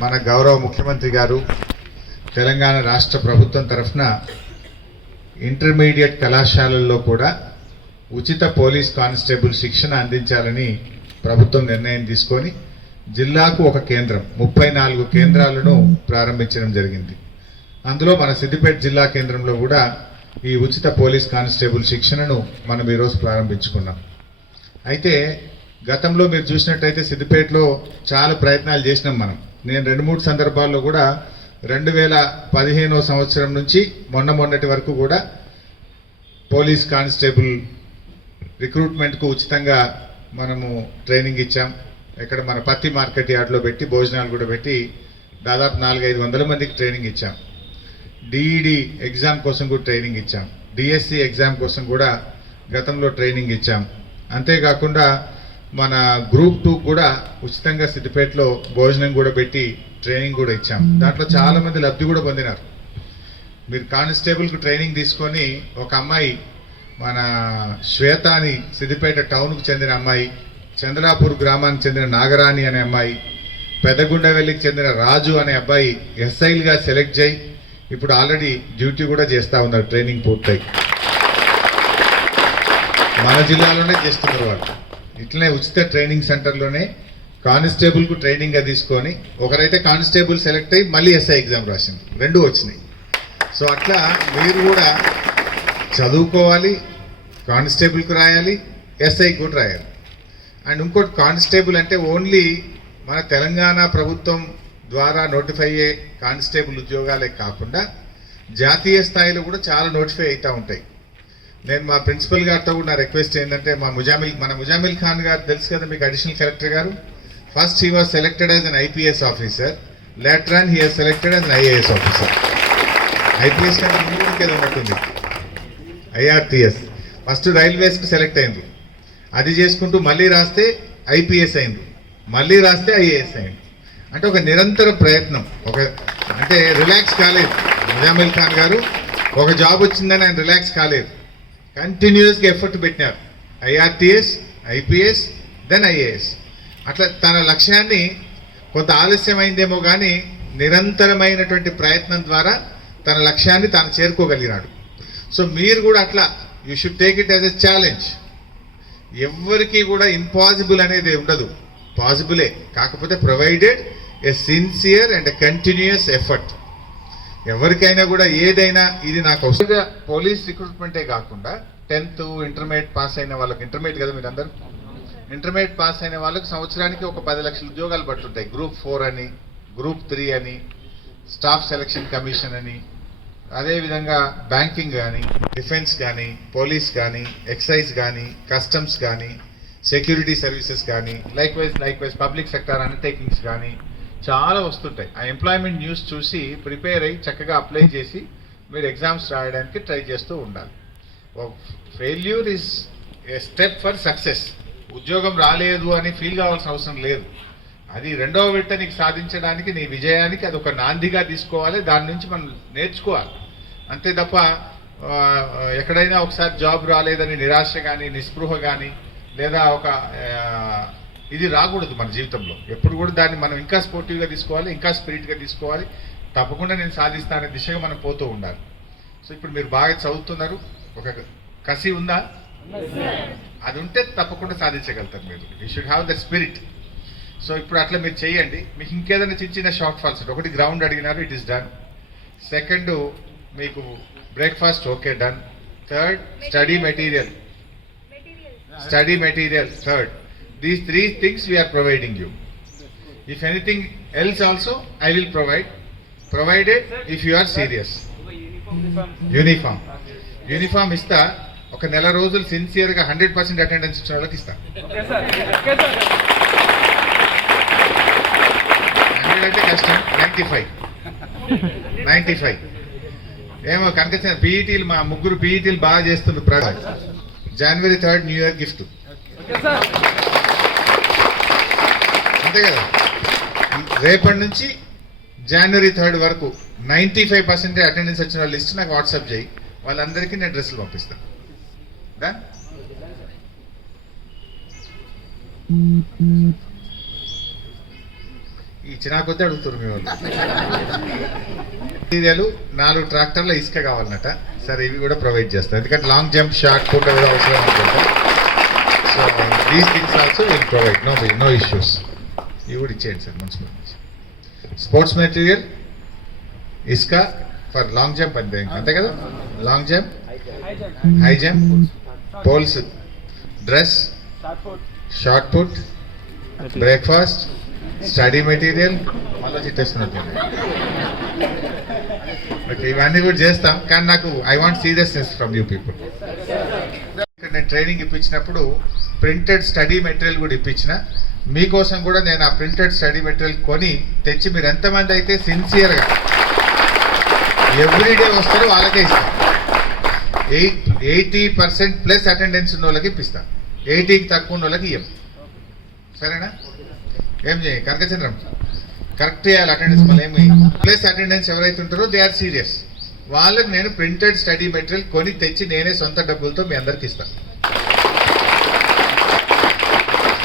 మన గౌరవ ముఖ్యమంత్రి గారు తెలంగాణ రాష్ట్ర ప్రభుత్వం తరఫున ఇంటర్మీడియట్ కళాశాలల్లో కూడా ఉచిత పోలీస్ కానిస్టేబుల్ శిక్షణ అందించాలని ప్రభుత్వం నిర్ణయం తీసుకొని జిల్లాకు ఒక కేంద్రం 34 కేంద్రాలను ప్రారంభించడం జరిగింది. అందులో మన సిద్దిపేట జిల్లా కేంద్రంలో కూడా ఈ ఉచిత పోలీస్ కానిస్టేబుల్ శిక్షణను మనం ఈరోజు ప్రారంభించుకున్నాం. అయితే గతంలో మీరు చూసినట్టయితే సిద్దిపేటలో చాలా ప్రయత్నాలు చేసినాం మనం. నేను 2-3 సందర్భాల్లో కూడా 2015 సంవత్సరం నుంచి మొన్నటి వరకు కూడా పోలీస్ కానిస్టేబుల్ రిక్రూట్మెంట్కు ఉచితంగా మనము ట్రైనింగ్ ఇచ్చాం. ఇక్కడ మన పత్తి మార్కెట్ యార్డ్లో పెట్టి భోజనాలు కూడా పెట్టి దాదాపు 400-500 మందికి ట్రైనింగ్ ఇచ్చాం. డిఈడి ఎగ్జామ్ కోసం కూడా ట్రైనింగ్ ఇచ్చాం. డిఎస్సి ఎగ్జామ్ కోసం కూడా గతంలో ట్రైనింగ్ ఇచ్చాం. అంతేకాకుండా మన గ్రూప్ 2 కూడా ఉచితంగా సిద్దిపేటలో భోజనం కూడా పెట్టి ట్రైనింగ్ కూడా ఇచ్చాం. దాంట్లో చాలా మంది లబ్ధి కూడా పొందినారు. మీరు కానిస్టేబుల్కి ట్రైనింగ్ తీసుకొని ఒక అమ్మాయి మన శ్వేత అని సిద్దిపేట టౌన్కు చెందిన అమ్మాయి, చంద్రాపూర్ గ్రామానికి చెందిన నాగరాణి అనే అమ్మాయి, పెద్దగుండవెల్లికి చెందిన రాజు అనే అబ్బాయి ఎస్ఐలుగా సెలెక్ట్ చేయి ఇప్పుడు ఆల్రెడీ డ్యూటీ కూడా చేస్తూ ఉన్నారు. ట్రైనింగ్ పూర్తయి మన జిల్లాలోనే చేస్తున్నారు వాళ్ళు. ఇట్లనే ఉచిత ట్రైనింగ్ సెంటర్లోనే కానిస్టేబుల్కు ట్రైనింగ్గా తీసుకొని ఒకరైతే కానిస్టేబుల్ సెలెక్ట్ అయ్యి మళ్ళీ ఎస్ఐ ఎగ్జామ్ రాసింది, 2 వచ్చినాయి. సో అట్లా మీరు కూడా చదువుకోవాలి, కానిస్టేబుల్కి రాయాలి, ఎస్ఐకి కూడా రాయాలి. అండ్ ఇంకోటి కానిస్టేబుల్ అంటే ఓన్లీ మన తెలంగాణ ప్రభుత్వం ద్వారా నోటిఫై అయ్యే కానిస్టేబుల్ ఉద్యోగాలే కాకుండా జాతీయ స్థాయిలో కూడా చాలా నోటిఫై అవుతూ ఉంటాయి. నేను మా ప్రిన్సిపల్ గారితో కూడా నా రిక్వెస్ట్ ఏంటంటే మన ముజామిల్ ఖాన్ గారు తెలుసు కదా మీకు, అడిషనల్ కలెక్టర్ గారు. First he was selected as an IPS officer, later on he has selected as an IAS officer. IPS కంటే ముందు ఇంకేదో ఉన్నట్టుంది, ఐఆర్టీఎస్. ఫస్ట్ రైల్వేస్కి సెలెక్ట్ అయింది, అది చేసుకుంటూ మళ్ళీ రాస్తే ఐపీఎస్ అయింది, మళ్ళీ రాస్తే ఐఏఎస్ అయింది. అంటే ఒక నిరంతర ప్రయత్నం, అంటే రిలాక్స్ కాలేదు ముజామిల్ ఖాన్ గారు. ఒక జాబ్ వచ్చిందని ఆయన రిలాక్స్ కాలేదు, కంటిన్యూస్గా ఎఫర్ట్ పెట్టినారు. IRTS, IPS, then IAS. అట్లా తన లక్ష్యాన్ని కొంత ఆలస్యమైందేమో కానీ నిరంతరమైనటువంటి ప్రయత్నం ద్వారా తన లక్ష్యాన్ని తాను చేరుకోగలిగినాడు. సో మీరు కూడా అట్లా you should take it as a challenge. ఎవరికి కూడా ఇంపాసిబుల్ అనేది ఉండదు, పాసిబులే. కాకపోతే provided A sincere and continuous effort. ఎవరికైనా కూడా ఏదైనా ఇది నాకు అవసరంగా పోలీస్ రిక్రూట్మెంటే కాకుండా 10th ఇంటర్మీడియట్ పాస్ అయిన వాళ్ళకి, ఇంటర్మీడియట్ కదా మీరు అందరూ, ఇంటర్మీడియట్ పాస్ అయిన వాళ్ళకి సంవత్సరానికి ఒక 10 లక్షల ఉద్యోగాలు పట్టుంటాయి. గ్రూప్ 4 అని, గ్రూప్ 3 అని, స్టాఫ్ సెలక్షన్ కమిషన్ అని, అదేవిధంగా బ్యాంకింగ్ కానీ, డిఫెన్స్ కానీ, పోలీస్ కానీ, ఎక్సైజ్ కానీ, కస్టమ్స్ కానీ, సెక్యూరిటీ సర్వీసెస్ కానీ, లైక్వైజ్ పబ్లిక్ సెక్టార్ అండర్టేకింగ్స్ కానీ చాలా వస్తుంటాయి. ఆ ఎంప్లాయ్మెంట్ న్యూస్ చూసి ప్రిపేర్ అయ్యి చక్కగా అప్లై చేసి మీరు ఎగ్జామ్స్ రాయడానికి ట్రై చేస్తూ ఉండాలి. Failure is a step for success. ఉద్యోగం రాలేదు అని ఫీల్ కావాల్సిన అవసరం లేదు. అది 2వ విడత నీకు సాధించడానికి, నీ విజయానికి అది ఒక నాందిగా తీసుకోవాలి. దాని నుంచి మనం నేర్చుకోవాలి అంతే తప్ప ఎక్కడైనా ఒకసారి జాబ్ రాలేదని నిరాశ కానీ, నిస్పృహ కానీ, లేదా ఒక ఇది రాకూడదు మన జీవితంలో. ఎప్పుడు కూడా దాన్ని మనం ఇంకా స్పోర్టివ్గా తీసుకోవాలి, ఇంకా స్పిరిట్గా తీసుకోవాలి. తప్పకుండా నేను సాధిస్తానే దిశగా మనం పోతూ ఉండాలి. సో ఇప్పుడు మీరు బాగా చదువుతున్నారు, ఒక కసి ఉందా? అది ఉంటే తప్పకుండా సాధించగలుగుతారు మీరు. You should have the spirit. So ఇప్పుడు అట్లా మీరు చేయండి. మీకు ఇంకేదైనా చిన్న షార్ట్ ఫాల్స్ ఉంటే, ఒకటి గ్రౌండ్ అడిగినారు, ఇట్ ఈస్ డన్. సెకండ్ మీకు breakfast, okay, done. Third study material, third. These 3 things we are providing you. If anything else also I will provide, provided if you are serious. Uniform ఇస్తా. ఒక నెల రోజులు సిన్సియర్గా 100% attendance ఇచ్చిన వాళ్ళకి ఇస్తా. 100 అంటే కష్టం, 95 ఏమో కనుక పీఈటీలు, మా 3 పీఈటీలు బాగా చేస్తుంది. January 3rd new year gift అంతే కదా. రేపటి నుంచి January 3rd వరకు 95% అటెండెన్స్ వచ్చిన వాళ్ళ లిస్ట్ నాకు వాట్సాప్ చేయి. వాళ్ళందరికీ నేను డ్రెస్సులు పంపిస్తాను. ఈ ఇచ్చినా కొద్దీ అడుగుతారు మీ వాళ్ళు. మెటీరియల్ 4 ట్రాక్టర్ల ఇసుక కావాలన్నట. సరే ఇవి కూడా ప్రొవైడ్ చేస్తాం, ఎందుకంటే లాంగ్ జంప్ షార్ట్ పుట్ ఏదో అవసరం అనుకుంటా. So these things also will provide, no issues. ఇవి కూడా ఇచ్చేయండి సార్ మున్సిపల్ నుంచి. స్పోర్ట్స్ మెటీరియల్, ఇసుక ఫర్ లాంగ్ జంప్ అంతే కదా, long jump, high jump, poles, dress, short put, breakfast, study material, మళ్ళీ చిట్టేస్తున్నట్టు. ఓకే, ఇవన్నీ కూడా చేస్తాం, కానీ నాకు I want seriousness from you people. నేను ట్రైనింగ్ ఇప్పించినప్పుడు ప్రింటెడ్ స్టడీ మెటీరియల్ కూడా ఇప్పించిన. మీకోసం కూడా నేను ఆ ప్రింటెడ్ స్టడీ మెటీరియల్ కొని తెచ్చి మీరు ఎంతమంది అయితే సిన్సియర్గా ఎవ్రీడే వస్తారో వాళ్ళకే ఇస్తాను. 80% ప్లస్ అటెండెన్స్ ఉన్న వాళ్ళకి ఇప్పిస్తాను, 80కి తక్కువ ఉన్న వాళ్ళకి ఇవ్వం. సరేనా? ఏం చేయ కనకచంద్రం కరెక్ట్ చేయాలి అటెండెన్స్. మళ్ళీ ఏమి ప్లస్ అటెండెన్స్ ఎవరైతే ఉంటారో దే ఆర్ సీరియస్, వాళ్ళకి నేను ప్రింటెడ్ స్టడీ మెటీరియల్ కొని తెచ్చి నేనే సొంత డబ్బులతో మీ అందరికి ఇస్తాను.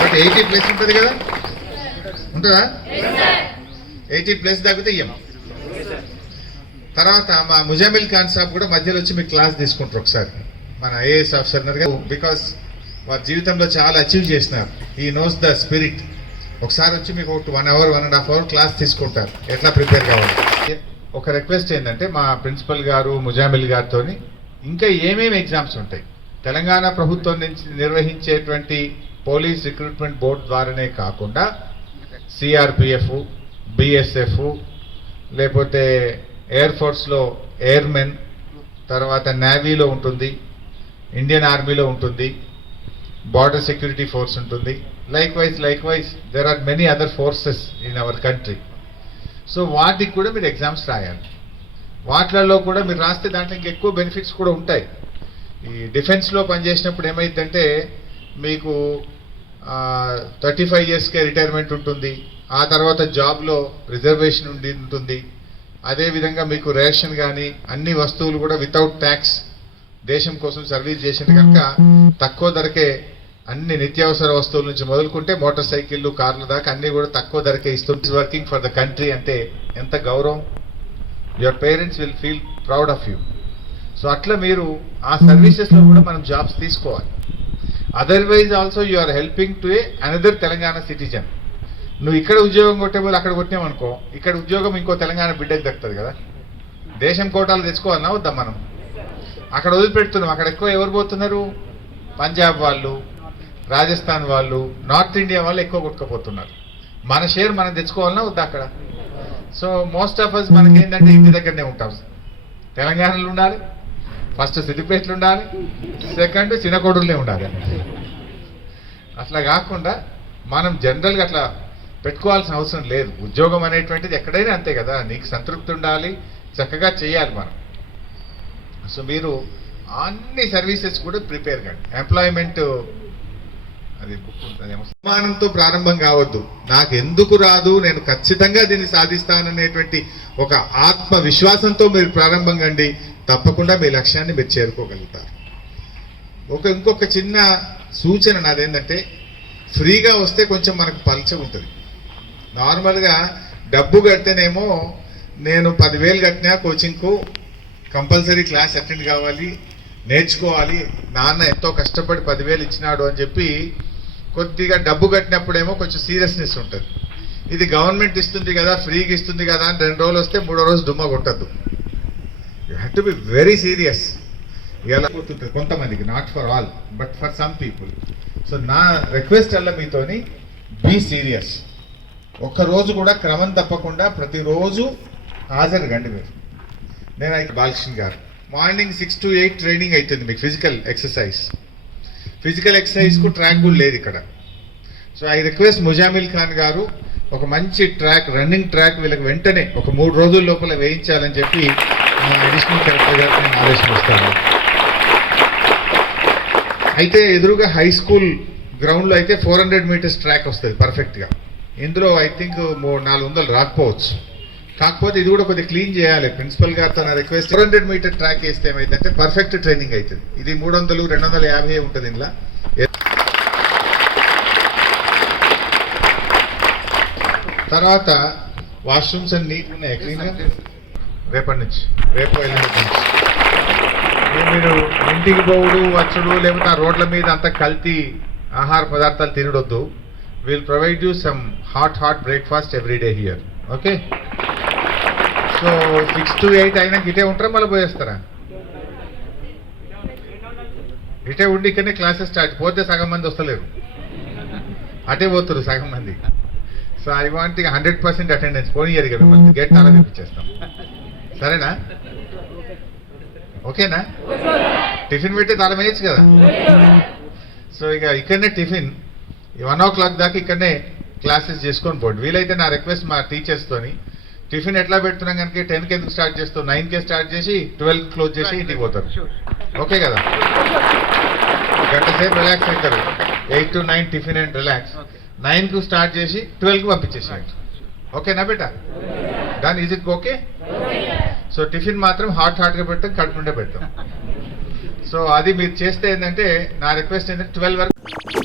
బట్ 80 ప్లస్ ఉంటుంది కదా, ఉంటుందా? 80 ప్లస్ తగ్గితే ఇయ్యం. తర్వాత మా ముజామిల్ ఖాన్ సాబ్ కూడా మధ్యలో వచ్చి మీకు క్లాస్ తీసుకుంటారు ఒకసారి, మన ఐఏఎస్ ఆఫీసర్. బికాస్ వారి జీవితంలో చాలా అచీవ్ చేసినారు, ఈ నోస్ ద స్పిరిట్. ఒకసారి వచ్చి మీకు 1 అవర్ 1.5 అవర్ క్లాస్ తీసుకుంటారు ఎట్లా ప్రిపేర్ కావాలి. ఒక రిక్వెస్ట్ ఏంటంటే మా ప్రిన్సిపల్ గారు ముజామిల్ గారితో ఇంకా ఏమేమి ఎగ్జామ్స్ ఉంటాయి తెలంగాణ ప్రభుత్వం నుంచి నిర్వహించేటువంటి పోలీస్ రిక్రూట్మెంట్ బోర్డు ద్వారానే కాకుండా సిఆర్పిఎఫ్, బిఎస్ఎఫ్, లేకపోతే ఎయిర్ ఫోర్స్లో ఎయిర్మెన్, తర్వాత నేవీలో ఉంటుంది, ఇండియన్ ఆర్మీలో ఉంటుంది, బార్డర్ సెక్యూరిటీ ఫోర్స్ ఉంటుంది. Likewise there are many other forces in our country. So వాటికి కూడా మీరు ఎగ్జామ్స్ రాయాలి. వాటిలలో కూడా మీరు రాస్తే దాంట్లో ఇంకా ఎక్కువ బెనిఫిట్స్ కూడా ఉంటాయి. ఈ డిఫెన్స్లో పనిచేసినప్పుడు ఏమైందంటే మీకు 35 ఇయర్స్కే రిటైర్మెంట్ ఉంటుంది, ఆ తర్వాత జాబ్లో రిజర్వేషన్ ఉంటుంది. అదేవిధంగా మీకు రేషన్ కానీ అన్ని వస్తువులు కూడా వితౌట్ ట్యాక్స్ దేశం కోసం సర్వీస్ చేసింది కనుక తక్కువ ధరకే అన్ని నిత్యావసర వస్తువుల నుంచి మొదలుకుంటే మోటార్ సైకిళ్ళు, కార్ల దాకా అన్ని కూడా తక్కువ ధరకే ఇస్తుంది. వర్కింగ్ ఫర్ ద కంట్రీ అంటే ఎంత గౌరవం. Your parents will feel proud of you. So అట్లా మీరు ఆ సర్వీసెస్లో కూడా మనం జాబ్స్ తీసుకోవాలి. Otherwise also you are helping to a another Telangana citizen. నువ్వు ఇక్కడ ఉద్యోగం కొట్టే బదులు అక్కడ కొట్టినామనుకో, ఇక్కడ ఉద్యోగం ఇంకో తెలంగాణ బిడ్డకు దక్కుతుంది కదా. దేశం కోటాలు తెచ్చుకోవాలన్నా వద్దాం మనం? అక్కడ వదిలిపెడుతున్నాం. అక్కడ ఎక్కువ ఎవరు పోతున్నారు? పంజాబ్ వాళ్ళు, రాజస్థాన్ వాళ్ళు, నార్త్ ఇండియా వాళ్ళు ఎక్కువ కొట్టుకుపోతున్నారు. మన షేర్ మనం తెచ్చుకోవాలన్నా వద్దా అక్కడ? సో మోస్ట్ ఆఫ్ అస్ మనకి ఏంటంటే ఇంటి దగ్గరనే ఉంటాం. తెలంగాణలో ఉండాలి, ఫస్ట్ సిద్దిపేటలో ఉండాలి, సెకండ్ చిన్నకోడూరులో ఉండాలి. అట్లా కాకుండా మనం జనరల్గా అట్లా పెట్టుకోవాల్సిన అవసరం లేదు. ఉద్యోగం అనేటువంటిది ఎక్కడైనా అంతే కదా, నీకు సంతృప్తి ఉండాలి, చక్కగా చేయాలి మనం. సో మీరు అన్ని సర్వీసెస్ కూడా ప్రిపేర్ కండి. ఎంప్లాయ్మెంట్ అది సమానంతో ప్రారంభం కావద్దు. నాకు ఎందుకు రాదు, నేను ఖచ్చితంగా దీన్ని సాధిస్తాననేటువంటి ఒక ఆత్మవిశ్వాసంతో మీరు ప్రారంభం కండి. తప్పకుండా మీ లక్ష్యాన్ని మీరు చేరుకోగలుగుతారు. ఇంకొక చిన్న సూచన నాదేంటంటే, ఫ్రీగా వస్తే కొంచెం మనకు పల్చ ఉంటుంది. నార్మల్గా డబ్బు కడితేనేమో నేను 10,000 కట్టినా కోచింగ్కు, కంపల్సరీ క్లాస్ అటెండ్ కావాలి, నేర్చుకోవాలి, నాన్న ఎంతో కష్టపడి 10,000 ఇచ్చినాడు అని చెప్పి కొద్దిగా డబ్బు కట్టినప్పుడేమో కొంచెం సీరియస్నెస్ ఉంటుంది. ఇది గవర్నమెంట్ ఇస్తుంది కదా, ఫ్రీగా ఇస్తుంది కదా అని 2 రోజులు వస్తే 3వ రోజు డుమ్మా కొట్టద్దు. You have to be very serious. ఎలా పోతుంటుంది కొంతమందికి, not for all but for some people. So నా రిక్వెస్ట్ అల్ల మీతోని బీ సీరియస్. ఒక్కరోజు కూడా క్రమం తప్పకుండా ప్రతిరోజు హాజరు కండి మీరు. నేను అయితే బాలకృష్ణ గారు మార్నింగ్ 6 to 8 ట్రైనింగ్ అవుతుంది మీకు ఫిజికల్ ఎక్సర్సైజ్కు ట్రాక్ కూడా లేదు ఇక్కడ. So I request Muzammil Khan గారు ఒక మంచి ట్రాక్, రన్నింగ్ ట్రాక్ వీళ్ళకి వెంటనే ఒక 3 రోజుల లోపల వేయించాలని చెప్పి అడిషనల్ కలెక్టర్ గారికి నేను ఆదేశం ఇస్తాను. అయితే ఎదురుగా హై స్కూల్ గ్రౌండ్లో అయితే 400 మీటర్స్ ట్రాక్ వస్తుంది పర్ఫెక్ట్గా. ఇందులో ఐ థింక్ 400 రాకపోవచ్చు. కాకపోతే ఇది కూడా కొద్దిగా క్లీన్ చేయాలి. ప్రిన్సిపల్ గారితో నా రిక్వెస్ట్. 400 మీటర్ ట్రాక్ వేస్తే ఏమైందంటే పర్ఫెక్ట్ ట్రైనింగ్ అవుతుంది. ఇది 300, 250 ఉంటుంది ఇంట్లో. తర్వాత వాష్రూమ్స్ అన్ని నీట్ ఉన్నాయి క్లీన్గా. రేపటి నుంచి రేపు ఎల్లుండి నుంచి మీరు ఇంటికి పోవుడు వచ్చుడు లేకపోతే ఆ రోడ్ల మీద అంతా కల్తీ ఆహార పదార్థాలు తినడొద్దు. Will provide you some hot breakfast every day here. Okay, so 6 to 8 అయినాక ఇటే ఉంటారా మళ్ళీ పోయేస్తారా? ఇటే ఉండి ఇక్కడనే క్లాసెస్ స్టార్ట్. పోతే సగం మంది వస్తలేరు, అటే పోతున్నారు సగం మంది. So I want 100% attendance. పోనీ ఇయర్ ఇక మిమ్మల్ని గేట్ తాళం ఇప్పించేస్తాం. సరేనా? ఓకేనా? టిఫిన్ పెట్టి తాళం వేయచ్చు కదా. సో ఇక ఇక్కడనే టిఫిన్ 1 o'clock దాకా ఇక్కడనే క్లాసెస్ చేసుకొని పోండి. వీలైతే నా రిక్వెస్ట్ మా టీచర్స్తోని టిఫిన్ ఎట్లా పెడుతున్నాం కనుక 10కి ఎందుకు స్టార్ట్ చేస్తాం, 9కే స్టార్ట్ చేసి 12 క్లోజ్ చేసి ఇంటికి పోతారు. ఓకే కదా? గంట సేపు రిలాక్స్ అవుతారు. 8 to 9 టిఫిన్ అండ్ రిలాక్స్. 9కు స్టార్ట్ చేసి 12కి పంపించేసేయండి. ఓకేనా బేటా? దాని is it okay? So tiffin మాత్రం హాట్గా పెడతాం, కడుపు నుండే పెడతాం. సో అది మీరు చేస్తే ఏంటంటే నా రిక్వెస్ట్ ఏంటంటే 12 వరకు